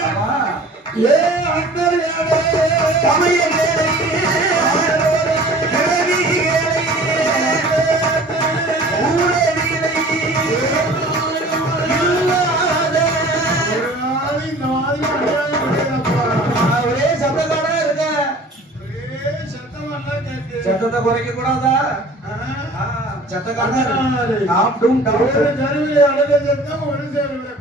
ஏ அண்ணர்களே, சமய வேலை. கிழவி வேலை. ஊழலிலை. இல்லாத. ஒரு நாள் இந்த மாதிரி அநியாயம் கிடையாதுப்பா. ஆ, ஒரே சத்தத்தோட இருக்க. ஒரே சத்தமெல்லாம் கேட்குது. சத்தத்தை குறைக்க கூடாதா டாப் ஒரு சத்தம், ஒரு சேருடைய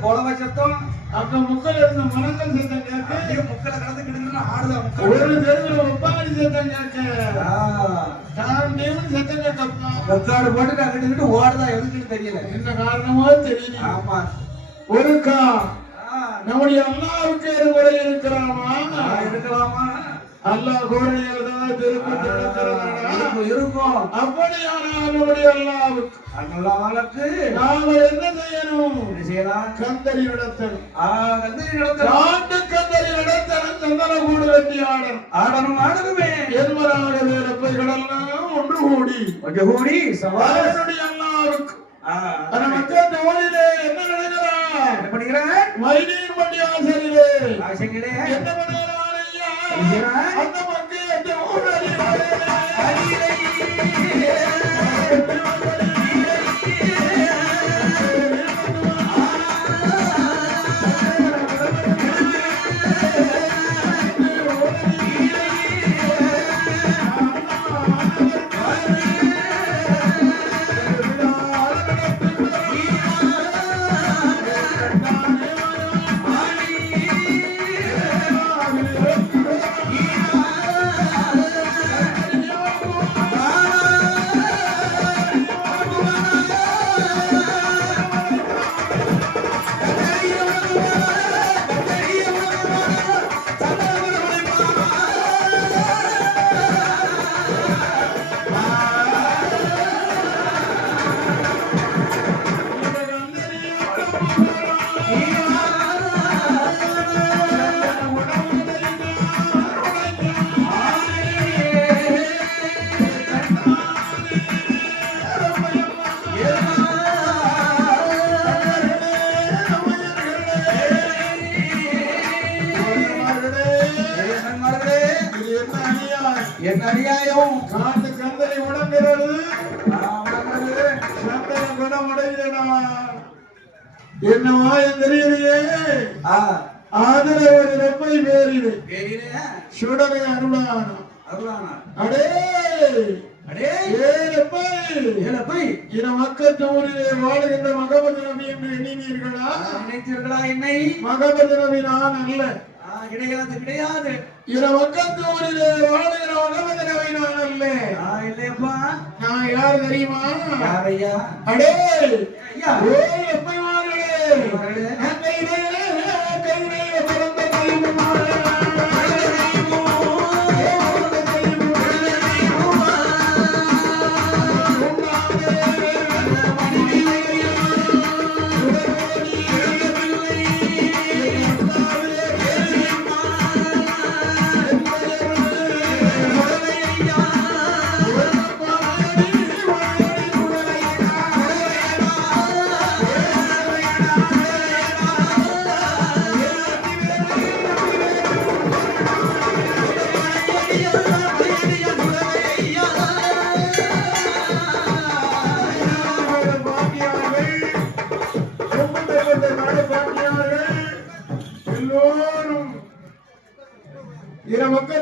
குலவை சத்தம். அங்க முக்கில் இருந்த மனங்கள் சத்தம் கேட்கு. முக்கல கடந்துக்கிட்டு ஆடுதா முக்கல் ஒரு தெருவில் ஒப்பாரி சத்தம் கேட்க. சத்தம் கேட்கப்பா. முக்காடு போட்டு அங்கிட்டு இங்கிட்டு ஓடுதா எதுக்குன்னு தெரியல. என்ன காரணமோ தெரியல. ஆமா. ஒருக்கா நம்முடைய அல்லாவுக்கு எதிர்முறை இருக்கிறாமா? ஆ, இருக்கலாமா? அல்லாஹ் திருப்பி திறக்கிறதா? இருக்கும் இருக்கும். அப்படியானால் நம்முடைய அல்லாவுக்கு நல்ல ஆளுக்கு நாம என்ன செய்யணும்? என்ன செய்யலாம்? கந்தரி நடத்தல் ஆ, கந்தரி நடத்தலாம். காட்டு கந்தரி நடத்தல் சந்தன கூடு வெட்டி ஆடல் ஆடணும் ஆடணுமே. என்மராக வேலப்பைகளெல்லாம் ஒன்று கூடி கொஞ்சம் கூடி சவால். அவனுடைய அல்லாவுக்கு. அந்த மக்கள் தோழிலே என்ன நடக்கிறார்? என்ன பண்ணிக்கிறேன் மைனீர் பண்டி ஆசிரியே ஆசைங்களே என்ன பண்ணுகிறான் Yeah. என்ன அநியாயம் காட்டு கந்தரை உடங்கிறது ஆ, உடம்புறது. சந்தன குணமுடையதா என்னவா தெரியலையே? ஆதர ஒரு வெப்பை பேரிடு சுடலை அருளான. அருளானா. அடே. அடே, ஏ வெப்பை ஏல போய் இன மக்கள் ஊரிலே வாழுகின்ற மகமது நபி என்று எண்ணினீர்களா? நினைத்தீர்களா என்னை? மகமது நபி நான் அல்ல. கிடையாது கிடையாது. மக்கள் ஊரிலே வாழுகிற மகமது நபி நான் அல்ல. இல்லையப்பா. நான் யார் தெரியுமா? யாரையா அடே. வெப்பை ఈయన ముప్పై